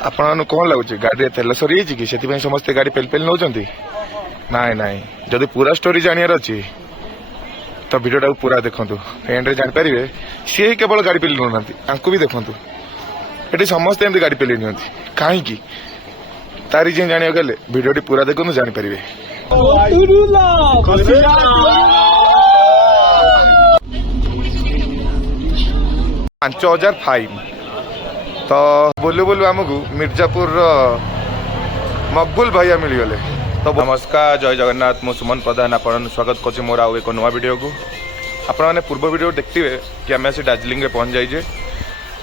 आपन कौन लगुच गाड़ी तेल सरी कि समस्ते गाड़ी पेल पेल नौ नाई नाई जदि पूरा स्टोरी जानियार अच्छी तो भिडियोटा पूरा देखु एंड रे जापर सी ही केवल गाड़ी पेली नौना भी देखु ये समस्ते एमती गाड़ी पेली नि कहीं तारी जी जाना गले भिडियोटी पूरा देखु जापर 5000 फाइन तो बोलू बोलू आमको मिर्जापुर मकबुल भैया मिलगले। तो नमस्कार जय जगन्नाथ मु सुमन प्रधान आपन स्वागत कर मोर आउ एक नुआ वीडियो को आपने पूर्व वीडियो देखते कि आम आसी दार्जिलिंग पहुँच जाइए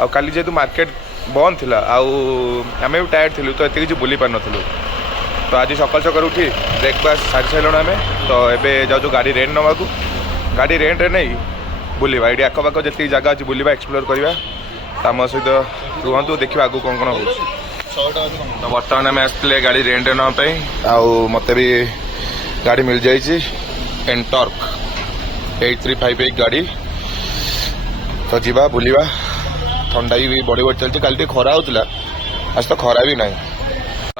आ काली जेहेतु मार्केट बंद थिला आम भी टायर्ड थिलु तो ये बुली पार नथिलु तो आज सकाल सकाल उठी ब्रेकफास्ट सारी सारे आम तो ये जाऊँ गाड़ी रेंट नवा गाड़ी रेंट रे नहीं बुलवा ये आखपाख जी जगह अच्छी बुलवा एक्सप्लोर करवा आम सहित रुहतु देखा आगू कौन कौन हो। तो बर्तमान आम आसते गाड़ी रेंट नापी मत भी गाड़ी मिल जाइए एंटर्क 8358 गाड़ी तो जीवा बुलवा ठंडा भी बढ़ी बढ़ी चलती काली खरा होता आज तो खरा भी ना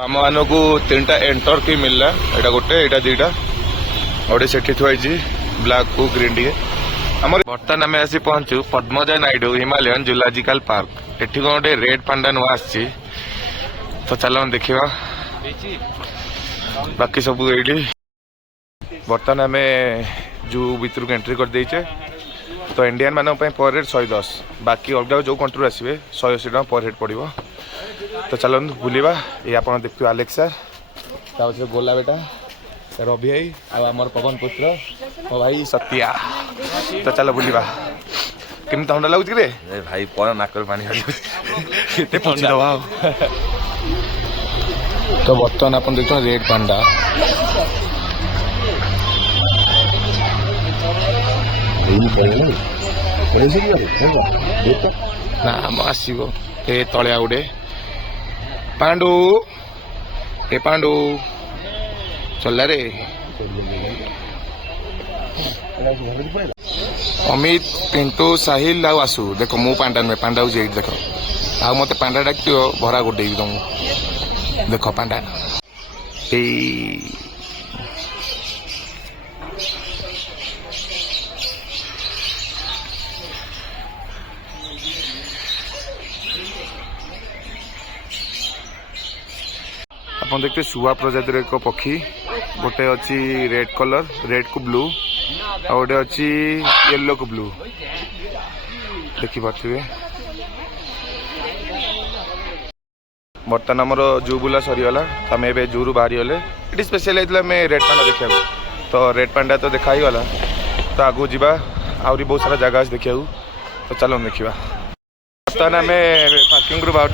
आम मानक 3टा एंटर्क ही मिलला एटा गोटे एटा 2टा गोटे से थुआई ब्लैक को ग्रीन टी आम बर्तमान आम आसी पहुंचु Padmaja Naidu Himalayan zoological park एठी कौन गोटे रेड पांडा नुआ आसी तो चलो देखा बाकी सब ये बर्तमान आम जू भितर एंट्री कर देचे तो इंडियन मान पर हेड 110 बाकी अलग जो कंट्री आसवे 180 टका पर हेड पड़ो तो चलो बुलवा ये आप देखते आलेक्सा गोला बेटा रवि भाई आमर पवन पुत्र मो भाई सत्या तो चलो बुलवा केमी ठंडा लगुच रे भाई पर नाक पानी तो बर्तमान आप देखते रेड पांडा ना आसो ए तलिया गोटे पांडु ए पांडु चलला रे अमित पिंटू साहिल आसु देख मु पांडा नुहे पांडा देख आ मत पांडा डाक भरा गोटे तुमको देख पांडा आप देखते शुआ प्रजातिर एक पक्षी गोटे अच्छी रेड कलर रेड को ब्लू आ गोटे अच्छी येलो को ब्लू देखिपे बर्तमान आमर जू बुला सरीगला तो आम ए जू रू बाहरी गले ये स्पेशल होता है रेड पांडा देखा तो रेड पांडा तो देखा ही गला तो आगू जावा आहरी बहुत सारा जगह देखा तो चलो देखा बर्तमान आम पार्किंग रू बाहर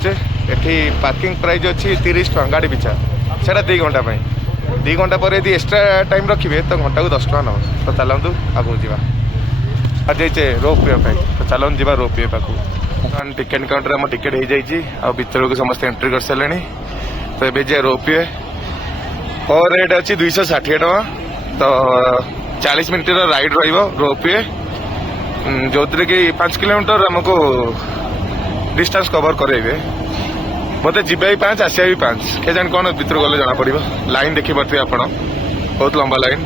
एठी पार्किंग प्राइस अच्छी 30 टका गाड़ी पिछा सेटा 2 घंटा 2 घंटा पर यदि एक्सट्रा टाइम रखिए तो घंटा को 10 टका नौ तो चलतु आगू जावा आज जाइए रोपवे तो चलो जा रोपवे पाक टिकेट काउंटर आम टिकेट हो जाइए भर को समस्त एंट्री कर सारे तो ये जे रोपवे और रेट अच्छी 260 टका तो 40 मिनट राइड रोपवे जो कि 5 किलोमीटर आमको डिस्टेंस कवर करेंगे मत जीवा भी 5 आसिया भी 5 के जान कौन भर गले जना पड़ लाइन देखी पारे आप बहुत लंबा लाइन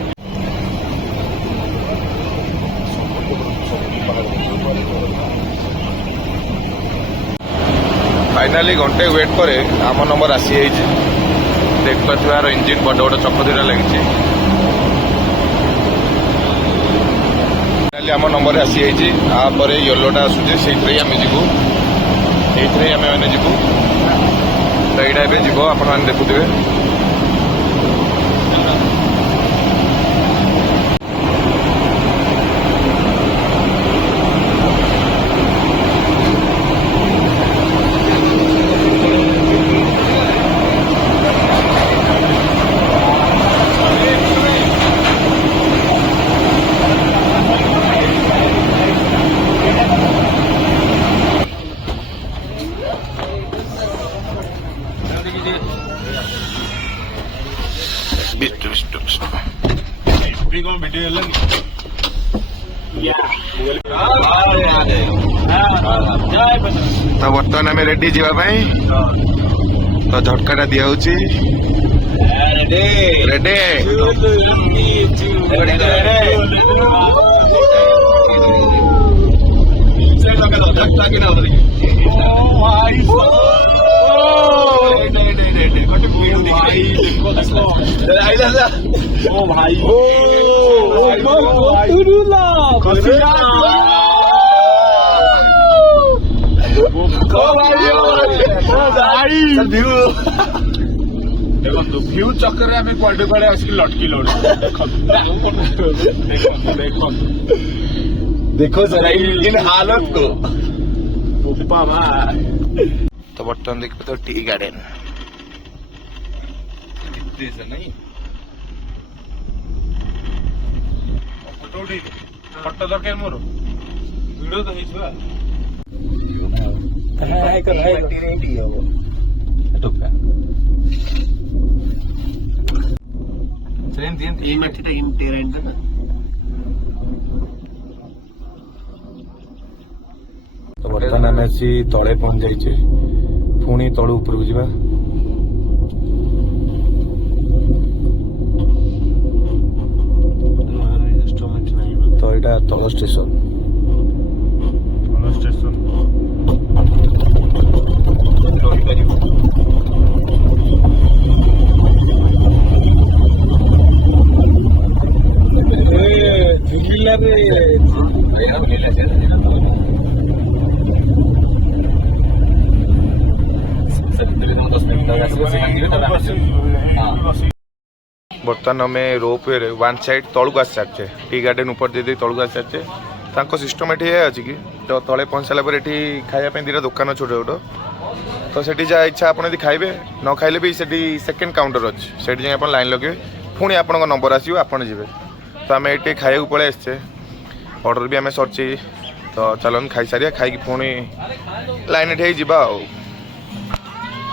फाइनाली घंटे वेट पर आम नंबर आसी देख पार इंजिन बड़ बड़ चक 2टा लगी आम नंबर आसी येलोटा आसूचे से आम जीवु ये आम मैंने जीवु तो यहाँ जीव आप देखुए तो बर्तमान आम रेडी जावाई तो झटकाटा दिया होची रेडी ओ भाई देखो व्यू चक्कर में आम कुआडे कुआडे आसिक लटकी लड़ देखो जरा इन हालत को तो बर्तमान देखिए तो टी गार्डन नहीं फोटो उठे फोटो दरकार मोर वीडियो तो ହେଇଯିବା तो बर्तमान आम आसी तले पहुंच जाइए पुणी तल उपरକୁ ଯିବା तो यहाँ तल स्टेशन बर्तमान आम रोपवे वन साइड तलू आसी सारे टी गार्डन ऊपर दे तलू आसी सारे सिस्टम ये अच्छी कि तो तले पहुँच सारापर ये खायापी दुटा दुकान छोट छोट तो सेठी जहाँ इच्छा आप खाइबे न खाइले भी सेठी सेकेंड काउंटर अच्छे से जाए आप लाइन लगे पुणी आप नंबर आसो आप जी तो आम ये खाया पलि आसचे ऑर्डर भी आम सरची तो चलन खाई सारिया खाई पुणी लाइन ये जा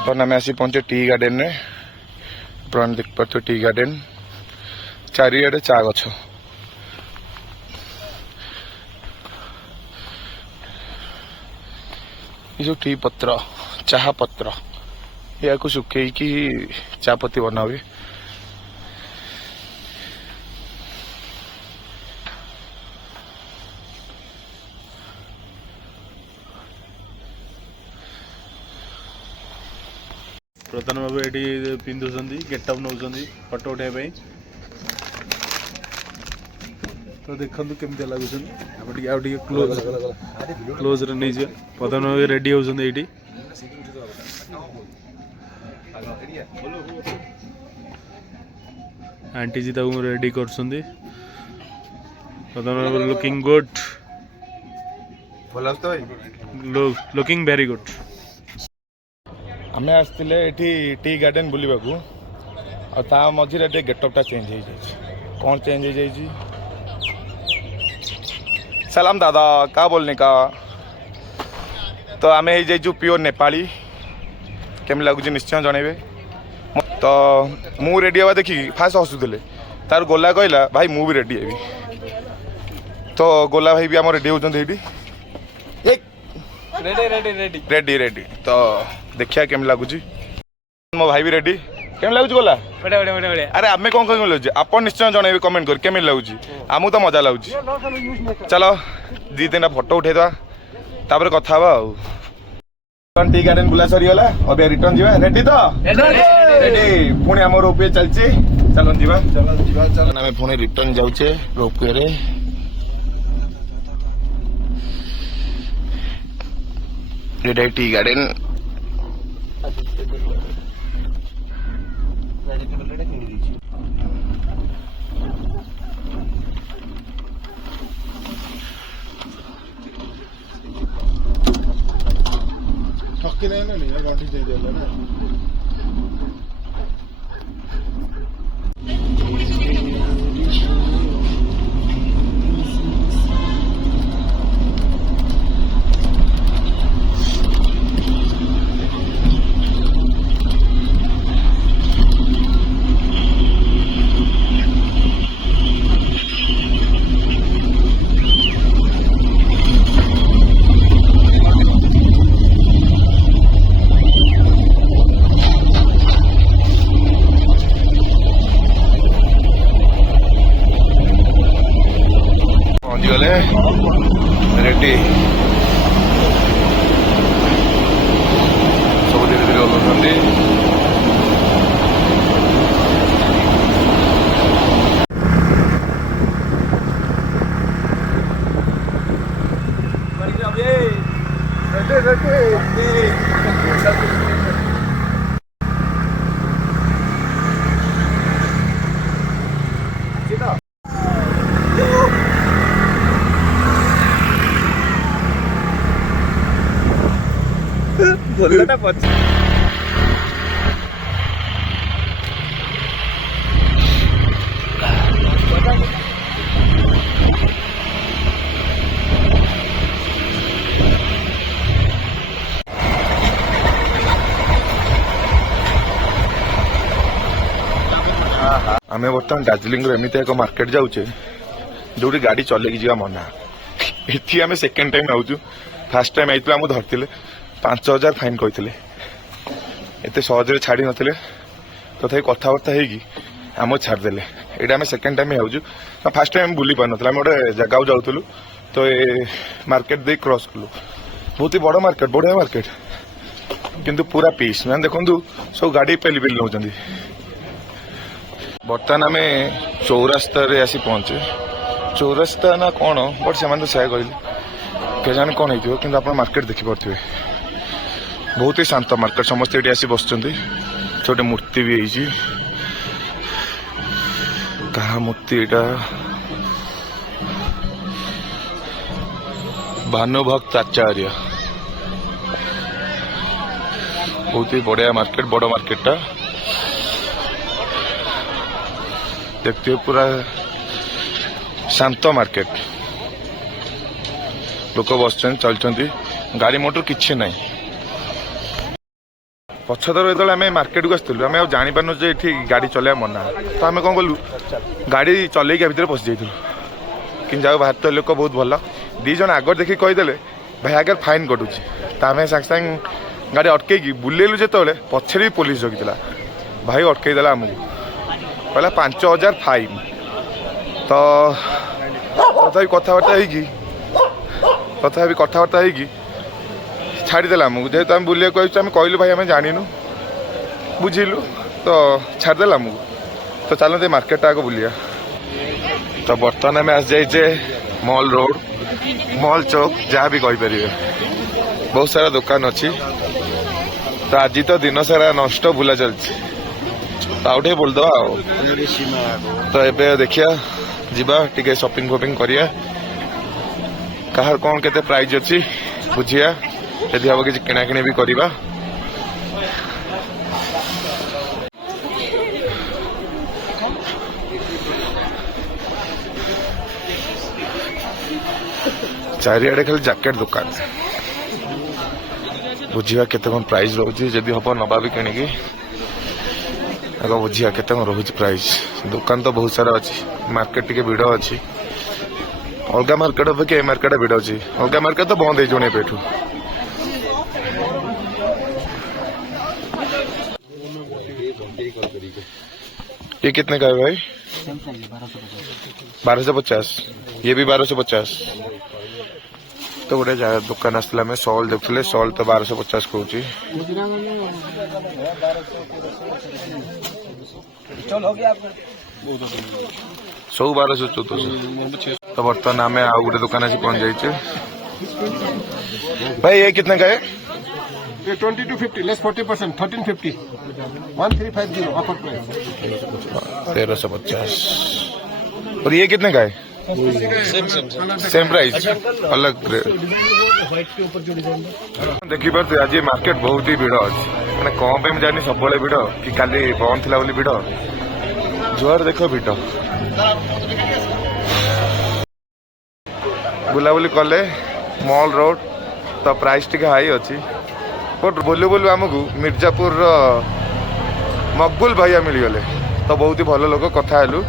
तो आम आसी पहुँचे टी गार्डन में अपन देख पार्थ टी गार्डन चारिआडे चा गछ ये जो टी पत्र चाह पत्र या सुखे चा पत्ती बना हुए प्रधान बाबू ये पिंधुंट गेटअप नौ फटो उठाई तो देखु केमती लगुच क्लोज नहीं जा प्रधान बाबू रेडी होती आंटी जी तक रेडी कर प्रधान बाबू looking good looking very good आम आसते टी गार्डन बुलवाक आ मझे गेटअपटा चेंज हो कौन चेंज हो जाए सलाम दादा का बोलने का तो आम हो जाइए प्योर नेपाली केम लगुच निश्चय जनइबे तो मु रेडी हवा देखी फास्ट हसुले तार गोला कहला भाई मु भी रेडी हेबी तो गोला भाई भी आम रेडी होती रेडी रेडी तो देखिया केम लगुच मो भाई भी रेडी केम लगुच गोला अरे आम कौन कह लगुच आप निश्चय जनइबे कमेंट कर केम लगुच आमू तो मजा लगुच चलो दी तीन फोटो उठेदा तापर कथा हवा टी गार्डन बुला सरीगला अब रिटर्न जीवा रेडी तो रेडी पुणी आम रोपवे चलची चलो जीवा चलो आम पुणी रिटर्न जाऊे रोपवे रे ये टी गार्डन ठक्की नहीं ना गांठी दे दिया ना आमे बर्तमान दार्जिलिंग एमती एक मार्केट जाऊे जो गाड़ी चलेकी जा मना एटी आम सेकेंड टाइम आउचु फास्ट टाइम आईते आमको धरते 5,000 फाइन कहते एत सहज छाड़ी नथिले तथापि कथबार्ता होमको छाड़देले ये आम सेकेंड टाइम आउचु फास्ट टाइम बुली पार ना गोटे जगह जाऊलु तो ये मार्केट दे क्रॉस कलु बहुत ही बड़ मार्केट बढ़िया मार्केट किंतु पूरा पीस मैंने देखु सब गाड़ी पेली पेली नौ बर्तमान आम चौरास्ता आसी पहुंचे चौरास्ता ना कौन बट से तो सह कहले क्या जाने कौन हो कि मार्केट देखिपे बहुत ही शांत मार्केट समस्त ये आसी बस छोटे मूर्ति भी है कहा मूर्ति एटा भानुभक्त आचार्य बहुत ही बढ़िया मार्केट बड़ मार्केटा देखते हो पूरा शांत मार्केट लोक बस चलती गाड़ी मोटर किसी ना पछतर जो आम मार्केट को आसलु आम जानी पार्नु जे ये गाड़ी चलवा मना तो आम कौन कलु गाड़ी चलैक भितर पशि जाइलु कि जाओ बाहर तो लोक बहुत भल दी जन आगर देखिए कहीदेले भाई आगे फाइन कटुची तो आम सागे सागे गाड़ी अटकई बुलेलु जो पछे भी पुलिस जगिला भाई अटकईदेला आमको कहला 5,000 फाइन तो तथापि कथबार्ता होगी छाड़देला आमको जेहेतु आम बुले आम कहलु भाई आम जानिनु बुझिलु तो छाड़देला आमको तो चलते मार्केट आगे बुलिया तो बर्तमान आम आस जाइए मॉल रोड मॉल चौक जहाँ भी कहीपर बहुत सारा दुकान अच्छी तो आज तो दिन सारा नष्ट बुला चलती आउटे बोलदवा तो ए देखिया जीवा टिके शॉपिंग फॉपिंग करिया कहार कौन केते प्राइस अच्छी बुझिया यदि हम किसी किणाकिणी भी करिबा चारिआडे खाली जैकेट दुकान बुझिया केते कौन प्राइस रोची जदि हम नबा भी किणिकी आगे बुझिया केते कौन रोच प्राइस दुकान तो बहुत सारा अच्छी मार्केट टिके भिड़ अच्छी अलग मार्केट अपेक्षा ए मार्केट भिड़ अच्छी अलग मार्केट तो बंद हो पेठू ये कितने का है भाई 1250 ये भी 1250 तो गोटे दुकान आसला में सॉल देखुले सॉल तो 1250 कहूँ सब 1200-1400 तो बर्तमान आम आउ गोटे दुकान आसी पहुंच जाइए भाई ये कितने का है ये 2250 लेस 40% 1350 1350 ऑफर प्राइस 1350 और ये कितने का है सेम प्राइस अलग देखी पार्थ आज मार्केट बहुत ही भिड़ अच्छी मैंने कौन पे जानी सब भिड़ कि काली बंद थी बोली भिड़ जुआर देख भिड़ बुलाबुली कले मॉल रोड तो प्राइस टिके हाई अच्छी बट बोलू बोलू आमको मिर्जापुर मकबुल भैया मिलगले तो बहुत ही भल लोक कथा हेलु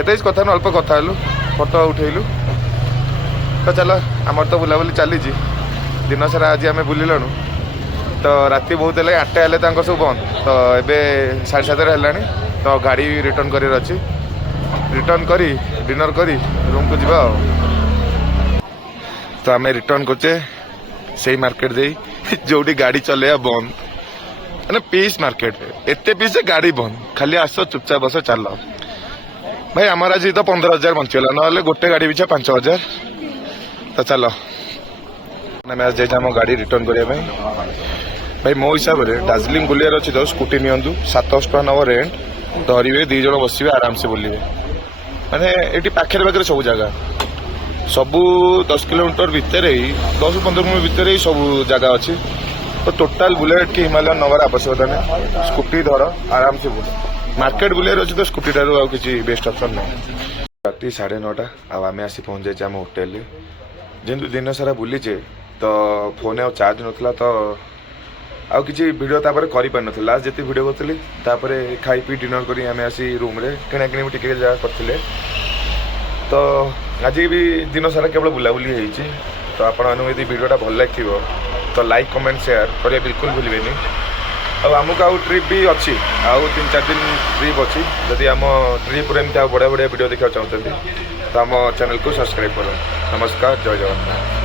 एत कथा अल्प कथा हेलु फोटो उठेलु तो चलो आमर तो बुलाबुली चली दिन सारा आज आम बुलिलु तो राति बहुत है 8टा हेल्ले सब बंद तो एबे 7:30 है तो गाड़ी रिटर्न कर अच्छी रिटर्न करी डिनर करी रूम को जीवा तो आम रिटर्न करचे से मार्केट दे जो गाड़ी चलैया बंद मैंने पीस मार्केट एते पीस गाड़ी बंद खाली आस चुपचाप बस चल भाई आमर आज तो 15,000 बंचीगला ना गोटे गाड़ी पिछा 5,000 तो चलो ଆମେ ଆଜି ଯାଇଛେ ଆମ ଗାଡ଼ି ରିଟର୍ନ କରିବା ପାଇଁ। ଭାଇ ମୋ ହିସାବରେ ଦାର୍ଜିଲିଂ ବୁଲିବାର ଅଛି ତ ସ୍କୁଟି ନିଅନ୍ତୁ, 700 ଟଙ୍କା ନେବ ରେଣ୍ଟ, ଧରିବେ 2 ଜଣ ବସିବେ ଆରାମସେ ବୁଲିବେ। ମାନେ ଏଠି ପାଖରେ ପାଖରେ ସବୁ ଜାଗା, ସବୁ 10 କିଲୋମିଟର ଭିତରେ ହିଁ 10-15 କିଲୋମିଟର ଭିତରେ ହିଁ ସବୁ ଜାଗା ଅଛି। ତ ଟୋଟାଲ ବୁଲେଟ୍ କି ହିମାଲୟନ ନେବାର ଆବଶ୍ୟକତା ନାହିଁ, ସ୍କୁଟି ଧର ଆରାମସେ ବୁଲ। ମାର୍କେଟ ବୁଲିବାର ଅଛି ତ ସ୍କୁଟି ଠାରୁ ଆଉ କିଛି ବେଷ୍ଟ ଅପସନ୍ ନାହିଁ। ରାତି 9:30 ଆଉ ଆମେ ଆସି ପହଞ୍ଚି ଯାଇଛେ ଆମ ହୋଟେଲରେ। ଯେହେତୁ ଦିନ ସାରା ବୁଲିଛେ ତ ଫୋନରେ ଆଉ ଚାର୍ଜ ନଥିଲା, ତ ଆଉ କିଛି ଭିଡ଼ିଓ ତାପରେ କରିପାରିନଥିଲି। ଲାଷ୍ଟ ଯେତିକି ଭିଡ଼ିଓ କରିଥିଲି ତାପରେ ଖାଇ ପିଇ ଡିନର କରି ଆମେ ଆସି ରୁମ୍ରେ କିଣାକିଣି ବି ଟିକେ ଯାହା କରିଥିଲେ। ତ ଆଜି ବି ଦିନ ସାରା କେବଳ ବୁଲାବୁଲି ହେଇଛି। ତ ଆପଣମାନଙ୍କୁ ଯଦି ଭିଡ଼ିଓଟା ଭଲ ଲାଗିଥିବ ତ ଲାଇକ୍ କମେଣ୍ଟ ସେୟାର କରିବା ବିଲକୁଲ ଭୁଲିବେନି। ଆଉ ଆମକୁ ଆଉ ଟ୍ରିପ୍ ବି ଅଛି, ଆଉ 3-4 ଦିନ ଟ୍ରିପ୍ ଅଛି। ଯଦି ଆମ ଟ୍ରିପ୍ରେ ଏମିତି ଆଉ ବଢ଼ିଆ ବଢ଼ିଆ ଭିଡ଼ିଓ ଦେଖିବାକୁ ଚାହୁଁଛନ୍ତି ତ ଆମ ଚ୍ୟାନେଲକୁ ସବସ୍କ୍ରାଇବ୍ କରନ୍ତୁ। ନମସ୍କାର, ଜୟ ଜଗନ୍ନାଥ।